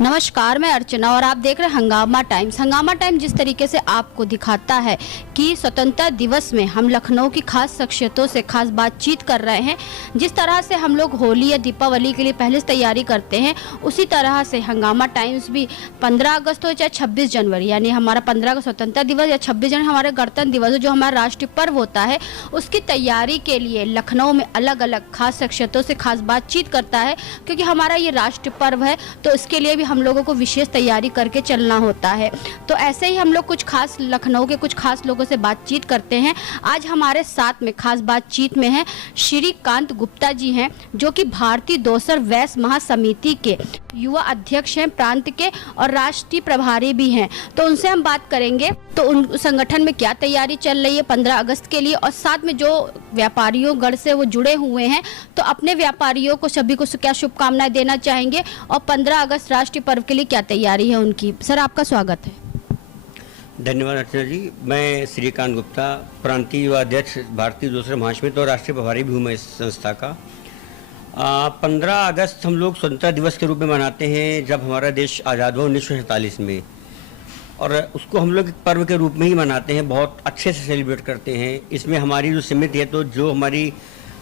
नमस्कार, मैं अर्चना और आप देख रहे हैं हंगामा टाइम्स। हंगामा टाइम्स जिस तरीके से आपको दिखाता है कि स्वतंत्रता दिवस में हम लखनऊ की खास शख्सियतों से खास बातचीत कर रहे हैं। जिस तरह से हम लोग होली या दीपावली के लिए पहले से तैयारी करते हैं, उसी तरह से हंगामा टाइम्स भी 15 अगस्त हो चाहे 26 जनवरी, यानी हमारा 15 अगस्त स्वतंत्रता दिवस या 26 जनवरी हमारे गणतंत्र दिवस जो हमारा राष्ट्रीय पर्व होता है, उसकी तैयारी के लिए लखनऊ में अलग अलग खास शख्सियतों से खास बातचीत करता है। क्योंकि हमारा ये राष्ट्रीय पर्व है, तो इसके लिए भी हम लोगों को विशेष तैयारी करके चलना होता है। तो ऐसे ही हम लोग कुछ खास लखनऊ के कुछ खास लोगों से बातचीत करते हैं। आज हमारे साथ में खास बातचीत में है श्रीकांत गुप्ता जी हैं, जो कि भारतीय दोसर वैश्य महासमिति के युवा अध्यक्ष हैं प्रांत के और राष्ट्रीय प्रभारी भी हैं। तो उनसे हम बात करेंगे तो उन संगठन में क्या तैयारी चल रही है 15 अगस्त के लिए, और साथ में जो व्यापारियों गढ़ से वो जुड़े हुए हैं तो अपने व्यापारियों को सभी को क्या शुभकामनाएं देना चाहेंगे, और 15 अगस्त राष्ट्रीय पर्व के लिए क्या तैयारी है उनकी। सर, आपका स्वागत है। धन्यवाद अर्चना जी। मैं श्रीकांत गुप्ता, प्रांतीय युवा अध्यक्ष भारतीय दोसर महासमिति और राष्ट्रीय प्रभारी भी हूँ मैं इस संस्था का। 15 अगस्त हम लोग स्वतंत्रता दिवस के रूप में मनाते हैं, जब हमारा देश आज़ाद हुआ 1947 में, और उसको हम लोग पर्व के रूप में ही मनाते हैं, बहुत अच्छे से सेलिब्रेट करते हैं। इसमें हमारी जो समिति है, तो जो हमारी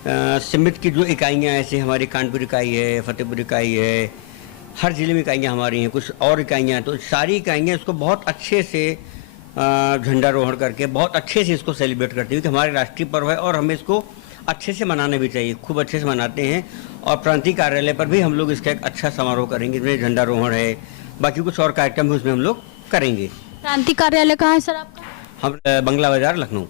समिति की जो इकाइयाँ ऐसे हमारी कानपुर इकाई है, फतेहपुर इकाई है, हर ज़िले में इकाइयाँ हमारी हैं, कुछ और इकाइयाँ हैं, तो सारी इकाइयाँ इसको बहुत अच्छे से झंडारोहण करके बहुत अच्छे से इसको सेलिब्रेट करती है, क्योंकि हमारे राष्ट्रीय पर्व है और हमें इसको अच्छे से मनाना भी चाहिए। खूब अच्छे से मनाते हैं, और प्रांतीय कार्यालय पर भी हम लोग इसका एक अच्छा समारोह करेंगे, इसमें झंडारोहण है, बाकी कुछ और कार्यक्रम भी उसमें हम लोग करेंगे। प्रांतीय कार्यालय कहाँ है सर आपका? हम बंगला बाजार लखनऊ।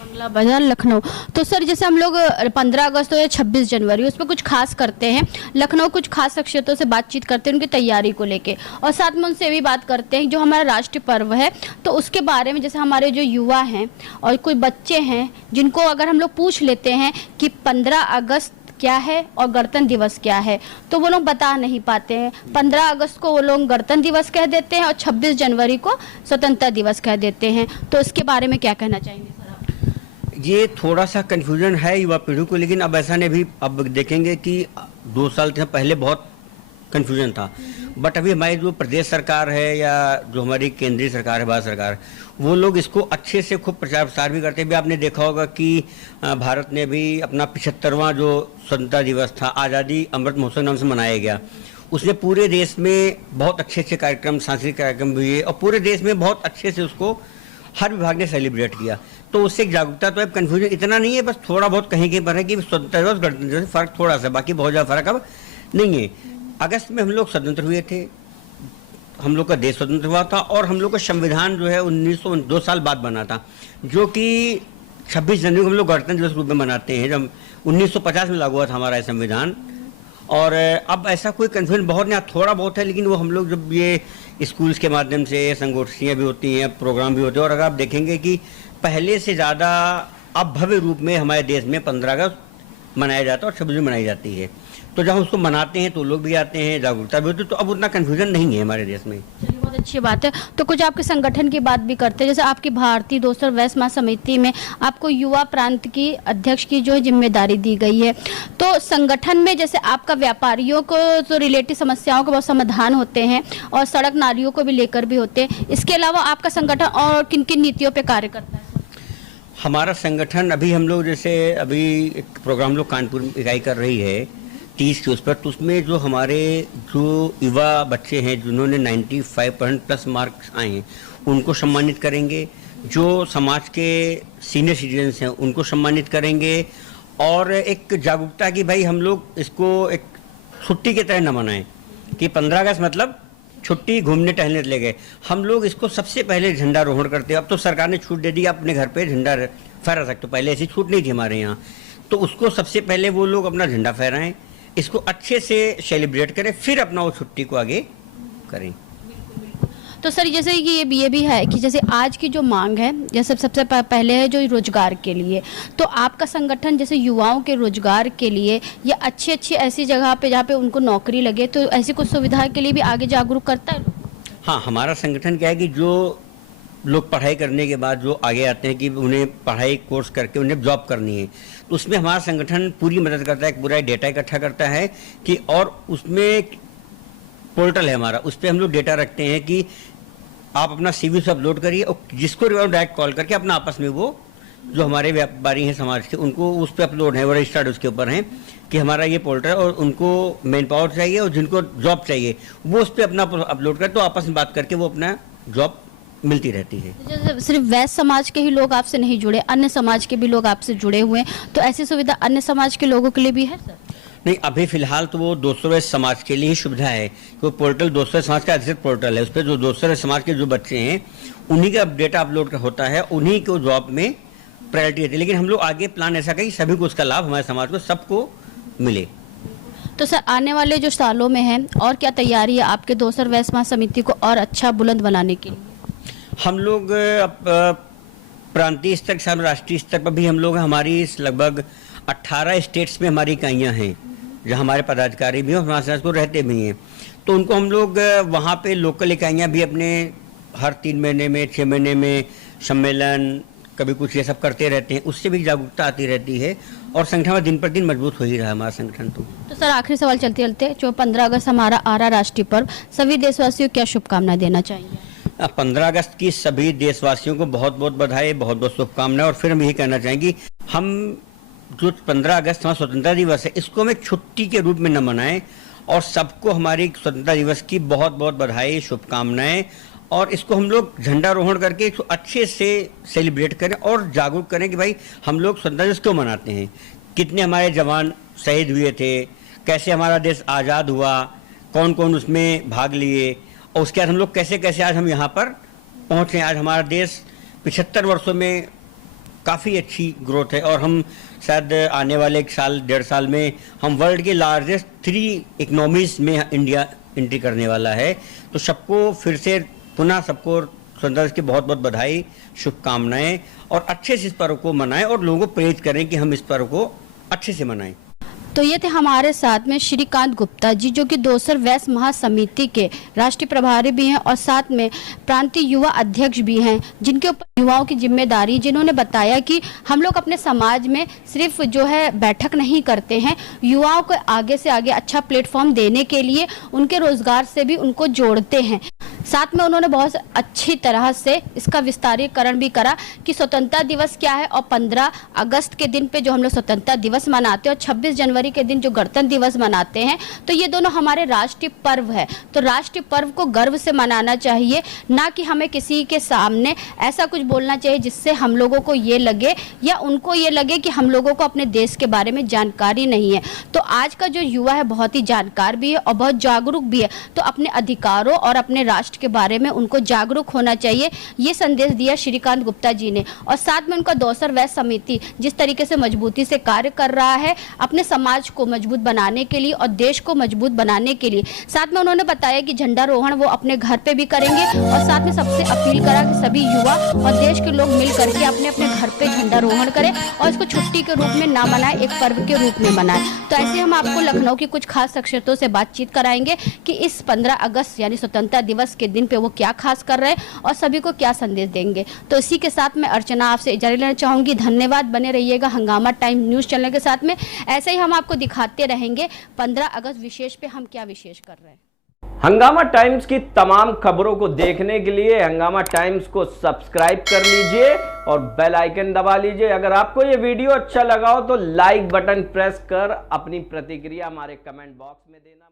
बंगला बाजार लखनऊ। तो सर, जैसे हम लोग 15 अगस्त या 26 जनवरी उस पर कुछ खास करते हैं, लखनऊ कुछ खास शख्सियतों से बातचीत करते हैं उनकी तैयारी को लेके, और साथ में उनसे भी बात करते हैं जो हमारा राष्ट्रीय पर्व है तो उसके बारे में। जैसे हमारे जो युवा हैं और कोई बच्चे हैं जिनको अगर हम लोग पूछ लेते हैं कि 15 अगस्त क्या है और गणतंत्र दिवस क्या है, तो वो लोग बता नहीं पाते हैं। 15 अगस्त को वो लोग गणतंत्र दिवस कह देते हैं और 26 जनवरी को स्वतंत्रता दिवस कह देते हैं। तो इसके बारे में क्या कहना चाहेंगे सर आप? ये थोड़ा सा कन्फ्यूजन है युवा पीढ़ी को, लेकिन अब ऐसा नहीं, भी अब देखेंगे कि 2 साल पहले बहुत कन्फ्यूजन था, बट अभी हमारी जो प्रदेश सरकार है या जो हमारी केंद्रीय सरकार है, भारत सरकार, वो लोग इसको अच्छे से खूब प्रचार प्रसार भी करते हैं। भी आपने देखा होगा कि भारत ने भी अपना 75वां जो स्वतंत्रता दिवस था, आज़ादी अमृत महोत्सव नाम से मनाया गया, उसने पूरे देश में बहुत अच्छे अच्छे कार्यक्रम, सांस्कृतिक कार्यक्रम भी हुए, और पूरे देश में बहुत अच्छे से उसको हर विभाग ने सेलिब्रेट किया। तो उससे एक जागरूकता तो है, कन्फ्यूजन इतना नहीं है, बस थोड़ा बहुत कहीं कहीं पर है कि स्वतंत्रता दिवस गणतंत्र दिवस फ़र्क थोड़ा सा, बाकी बहुत ज़्यादा फर्क अब नहीं है। अगस्त में हम लोग स्वतंत्र हुए थे, हम लोग का देश स्वतंत्र हुआ था, और हम लोग का संविधान जो है 2 साल बाद बना था, जो कि 26 जनवरी को हम लोग गणतंत्र दिवस रूप में मनाते हैं, जब 1950 में लागू हुआ था हमारा संविधान। और अब ऐसा कोई कन्फ्यूजन बहुत नहीं, थोड़ा बहुत है, लेकिन वो हम लोग जब ये स्कूल्स के माध्यम से संगोष्ठियाँ भी होती हैं, प्रोग्राम भी होते हैं, और अगर आप देखेंगे कि पहले से ज़्यादा अब भव्य रूप में हमारे देश में 15 अगस्त मनाया जाता है और 26 मनाई जाती है। तो जब हम उसको मनाते हैं तो लोग भी आते हैं, जागरूकता भी होती है, तो अब उतना कन्फ्यूजन नहीं है हमारे देश में। चलिए, बहुत अच्छी बात है। तो कुछ आपके संगठन की बात भी करते हैं, जैसे आपकी भारतीय दोसर वैश्य महासमिति में आपको युवा प्रांत की अध्यक्ष की जो जिम्मेदारी दी गई है, तो संगठन में जैसे आपका व्यापारियों को तो रिलेटेड समस्याओं के बहुत समाधान होते हैं और सड़क नालियों को भी लेकर भी होते हैं, इसके अलावा आपका संगठन और किन किन नीतियों पर कार्य करता है? हमारा संगठन अभी हम लोग जैसे अभी एक प्रोग्राम लोग कानपुर इकाई कर रही है 30 के उस पर, तो उसमें जो हमारे जो युवा बच्चे हैं जिन्होंने 95% प्लस मार्क्स आए हैं उनको सम्मानित करेंगे, जो समाज के सीनियर सिटीजन्स हैं उनको सम्मानित करेंगे, और एक जागरूकता कि भाई हम लोग इसको एक छुट्टी की तरह न मनाएं कि 15 अगस्त मतलब छुट्टी, घूमने टहलने चले गए। हम लोग इसको सबसे पहले झंडारोहण करते हैं। अब तो सरकार ने छूट दे दी, आप अपने घर पे झंडा फहरा सकते हो, पहले ऐसी छूट नहीं थी हमारे यहाँ, तो उसको सबसे पहले वो लोग अपना झंडा फहराएं, इसको अच्छे से सेलिब्रेट करें, फिर अपना वो छुट्टी को आगे करें। तो सर, जैसे कि ये भी है कि जैसे आज की जो मांग है, जैसे सबसे पहले है जो रोजगार के लिए, तो आपका संगठन जैसे युवाओं के रोजगार के लिए या अच्छी अच्छी ऐसी जगह पे जहाँ पे उनको नौकरी लगे, तो ऐसी कुछ सुविधा के लिए भी आगे जागरूक करता है? हाँ, हमारा संगठन क्या है कि जो लोग पढ़ाई करने के बाद जो आगे आते हैं कि उन्हें पढ़ाई कोर्स करके उन्हें जॉब करनी है, तो उसमें हमारा संगठन पूरी मदद करता है, पूरा डेटा इकट्ठा करता है कि और उसमें पोर्टल है हमारा, उस पर हम लोग डेटा रखते हैं कि आप अपना CV से अपलोड करिए और जिसको डायरेक्ट कॉल करके अपना आपस में वो जो हमारे व्यापारी हैं समाज के उनको उस पर अपलोड है, वो रजिस्टर्ड उसके ऊपर हैं कि हमारा ये पोर्टल है और उनको मैन पावर चाहिए और जिनको जॉब चाहिए वो उस पर अपना अपलोड करें, तो आपस में बात करके वो अपना जॉब मिलती रहती है। जैसे सिर्फ वैश्य समाज के ही लोग आपसे नहीं जुड़े, अन्य समाज के भी लोग आपसे जुड़े हुए हैं, तो ऐसी सुविधा अन्य समाज के लोगों के लिए भी है सर? नहीं, अभी फिलहाल तो वो 200 समाज के लिए ही सुविधा है। वो पोर्टल 200 समाज का अधिकृत पोर्टल है, उस पर जो 200 समाज के जो बच्चे हैं उन्हीं का डेटा अपलोड होता है, उन्हीं को जॉब में प्रायोरिटी रहती है। लेकिन हम लोग आगे प्लान ऐसा करें सभी को उसका लाभ, हमारे समाज को सबको मिले। तो सर आने वाले जो सालों में है और क्या तैयारी है आपके 200 वैश्य महासमिति को और अच्छा बुलंद बनाने के लिए? हम लोग प्रांतीय स्तर के साथ राष्ट्रीय स्तर पर भी हम लोग, हमारी लगभग 18 स्टेट्स में हमारी इकाइयाँ हैं जहाँ हमारे पदाधिकारी भी हैं और हमारे साथ को रहते भी हैं, तो उनको हम लोग वहाँ पे लोकल इकाइयाँ भी अपने हर 3 महीने में 6 महीने में सम्मेलन कभी कुछ ये सब करते रहते हैं, उससे भी जागरूकता आती रहती है और संगठन में दिन पर दिन मजबूत हो ही रहा है हमारा संगठन। तो सर आखिरी सवाल चलते चलते, जो 15 अगस्त हमारा आ रहा राष्ट्रीय पर्व, सभी देशवासियों को क्या शुभकामनाएं देना चाहिए? 15 अगस्त की सभी देशवासियों को बहुत बहुत बधाई, बहुत बहुत शुभकामनाएं। और फिर हम यही कहना चाहेंगे, हम जो 15 अगस्त हमारा स्वतंत्रता दिवस है इसको हम एक छुट्टी के रूप में न मनाएं और सबको हमारी स्वतंत्रता दिवस की बहुत बहुत बधाई, शुभकामनाएं। और इसको हम लोग झंडारोहण करके इसको अच्छे से सेलिब्रेट करें और जागरूक करें कि भाई हम लोग स्वतंत्रता दिवस क्यों मनाते हैं, कितने हमारे जवान शहीद हुए थे, कैसे हमारा देश आज़ाद हुआ, कौन कौन उसमें भाग लिए और उसके बाद हम लोग कैसे कैसे आज हम यहाँ पर पहुँचे। आज हमारा देश 75 वर्षों में काफ़ी अच्छी ग्रोथ है और हम शायद आने वाले 1-1.5 साल में हम वर्ल्ड के लार्जेस्ट 3 इकोनॉमीज में इंडिया एंट्री करने वाला है। तो सबको फिर से पुनः सबको स्वतंत्रता दिवस की बहुत बहुत बधाई, शुभकामनाएं और अच्छे से इस पर्व को मनाएं और लोगों को प्रेरित करें कि हम इस पर्व को अच्छे से मनाएं। तो ये थे हमारे साथ में श्रीकांत गुप्ता जी, जो कि 200 वैश्य महासमिति के राष्ट्रीय प्रभारी भी हैं और साथ में प्रांतीय युवा अध्यक्ष भी हैं, जिनके ऊपर युवाओं की जिम्मेदारी, जिन्होंने बताया कि हम लोग अपने समाज में सिर्फ जो है बैठक नहीं करते हैं, युवाओं को आगे से आगे अच्छा प्लेटफॉर्म देने के लिए उनके रोजगार से भी उनको जोड़ते हैं। साथ में उन्होंने बहुत अच्छी तरह से इसका विस्तारीकरण भी करा कि स्वतंत्रता दिवस क्या है और 15 अगस्त के दिन पे जो हम लोग स्वतंत्रता दिवस मनाते हैं और 26 जनवरी के दिन जो गणतंत्र दिवस मनाते हैं, तो ये दोनों हमारे राष्ट्रीय पर्व है। तो राष्ट्रीय पर्व को गर्व से मनाना चाहिए, ना कि हमें किसी के सामने ऐसा कुछ बोलना चाहिए जिससे हम लोगों को ये लगे या उनको ये लगे कि हम लोगों को अपने देश के बारे में जानकारी नहीं है। तो आज का जो युवा है बहुत ही जानकार भी है और बहुत जागरूक भी है, तो अपने अधिकारों और अपने राष्ट्र के बारे में उनको जागरूक होना चाहिए, ये संदेश दिया श्रीकांत गुप्ता जी ने। और साथ में उनका 200 वैश्य समिति जिस तरीके से मजबूती से कार्य कर रहा है अपने समाज को मजबूत बनाने के लिए और देश को मजबूत बनाने के लिए, साथ में उन्होंने बताया कि झंडारोहण वो अपने घर पे भी करेंगे और साथ में सबसे अपील करा कि सभी युवा और देश के लोग मिल करके अपने अपने घर पे झंडारोहण करें और इसको छुट्टी के रूप में ना मनाए, एक पर्व के रूप में मनाए। तो ऐसे हम आपको लखनऊ की कुछ खास शख्सियतों से बातचीत कराएंगे कि इस 15 अगस्त यानी स्वतंत्रता दिवस के दिन पे वो क्या खास कर रहे हैं और सभी को क्या संदेश देंगे। तो इसी के साथ मैं अर्चना आपसे इजाजत लेना चाहूंगी। धन्यवाद, बने रहिएगा हंगामा टाइम न्यूज चैनल के साथ में। ऐसे ही हम आपको दिखाते रहेंगे 15 अगस्त विशेष पे हम क्या विशेष कर रहे हैं। हंगामा टाइम्स की तमाम खबरों को देखने के लिए हंगामा टाइम्स को सब्सक्राइब कर लीजिए और बेल आइकन दबा लीजिए। अगर आपको ये वीडियो अच्छा लगा हो तो लाइक बटन प्रेस कर अपनी प्रतिक्रिया हमारे कमेंट बॉक्स में देना।